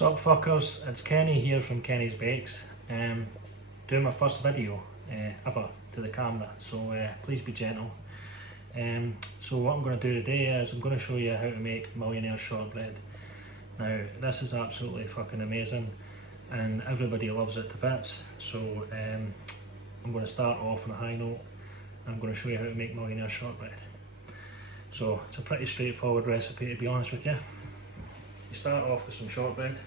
Sup fuckers, it's Kenny here from Kenny's Bakes. Doing my first video ever to the camera, so please be gentle. So what I'm going to do today is I'm going to show you how to make Millionaires shortbread. Now this is absolutely fucking amazing and everybody loves it to bits, so I'm going to start off on a high note. I'm going to show you how to make Millionaires shortbread. So it's a pretty straightforward recipe, to be honest with you. You start off with some shortbread,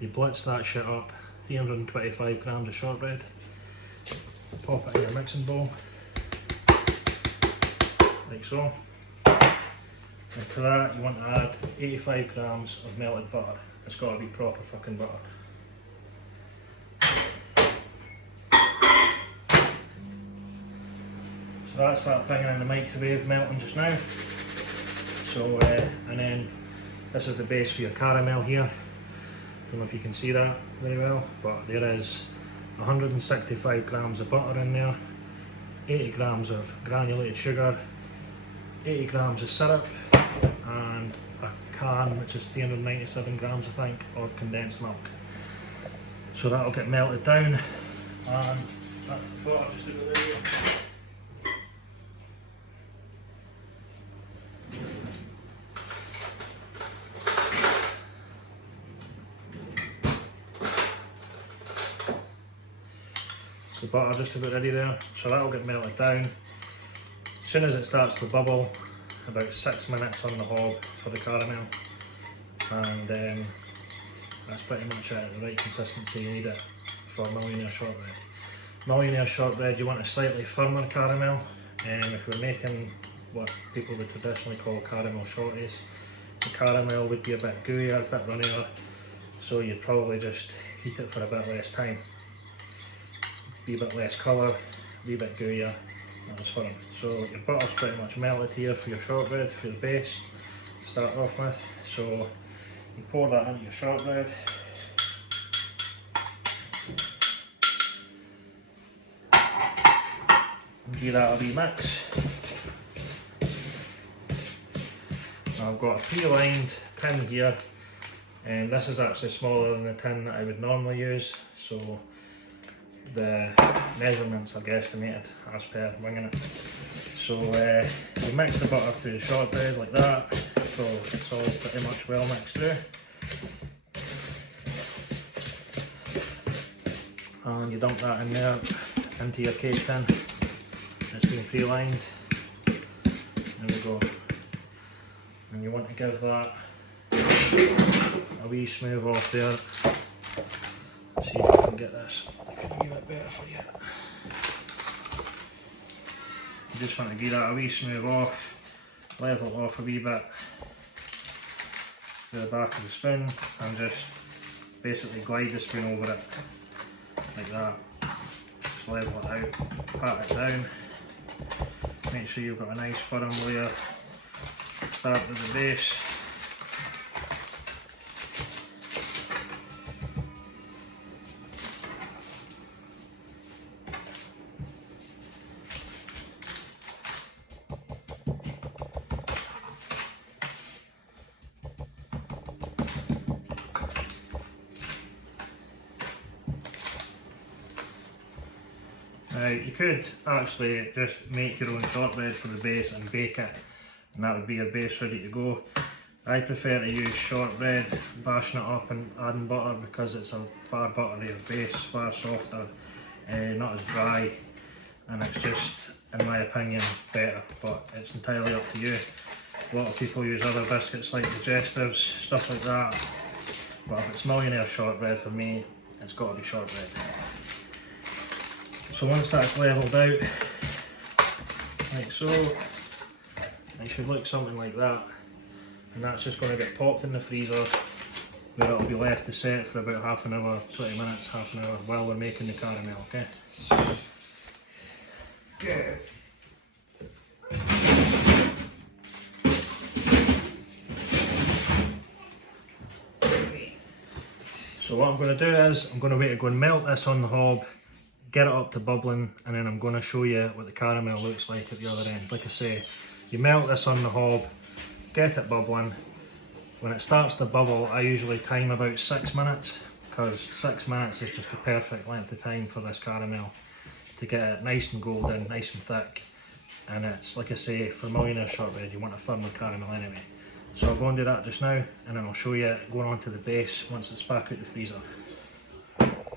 you blitz that shit up, 325 grams of shortbread, pop it in your mixing bowl, like so. And to that you want to add 85 grams of melted butter. It's got to be proper fucking butter. So that's that thing in the microwave melting just now. So and then this is the base for your caramel here. Don't know if you can see that very well, but there is 165 grams of butter in there, 80 grams of granulated sugar, 80 grams of syrup, and a can, which is 397 grams I think, of condensed milk. So that'll get melted down, and that's the butter just about there. The butter just about ready there, so that'll get melted down. As soon as it starts to bubble, about 6 minutes on the hob for the caramel, and that's pretty much it, the right consistency you need it for Millionaire shortbread. Millionaire shortbread, you want a slightly firmer caramel, and if we're making what people would traditionally call caramel shorties, the caramel would be a bit gooier, a bit runnier, so you'd probably just heat it for a bit less time. Wee bit less colour, wee bit gooier, that's fine. So your butter's pretty much melted here for your shortbread, for the base to start off with. So you pour that into your shortbread. And give that a wee mix. Now I've got a pre-lined tin here, and this is actually smaller than the tin that I would normally use, so the measurements are guesstimated as per winging it. So you mix the butter through the shortbread like that, so it's all pretty much well mixed through. And you dump that in there into your cake tin. It's been pre-lined. There we go. And you want to give that a wee smooth off there. See if I can get this a wee bit better for you. You just want to give that a wee smooth off, level it off a wee bit to the back of the spoon, and just basically glide the spoon over it like that. Just level it out, pat it down, make sure you've got a nice firm layer. Start at the base. Now you could actually just make your own shortbread for the base and bake it, and that would be your base ready to go. I prefer to use shortbread, bashing it up and adding butter, because it's a far butterier base, far softer, not as dry, and it's just, in my opinion, better, but it's entirely up to you. A lot of people use other biscuits like digestives, stuff like that, but if it's Millionaire shortbread, for me, it's got to be shortbread. So once that's levelled out, like so, it should look something like that, and that's just going to get popped in the freezer, where it'll be left to set for about half an hour, 20 minutes, half an hour, while we're making the caramel, okay? Good. So what I'm going to do is, I'm going to wait to go and melt this on the hob, get it up to bubbling, and then I'm going to show you what the caramel looks like at the other end. Like I say, you melt this on the hob, get it bubbling, When it starts to bubble, I usually time about 6 minutes, because 6 minutes is just the perfect length of time for this caramel to get it nice and golden, nice and thick. And it's, like I say, for Millionaires shortbread, you want a firmer caramel anyway. So I'll go and do that just now, and then I'll show you going on to the base once it's back out the freezer.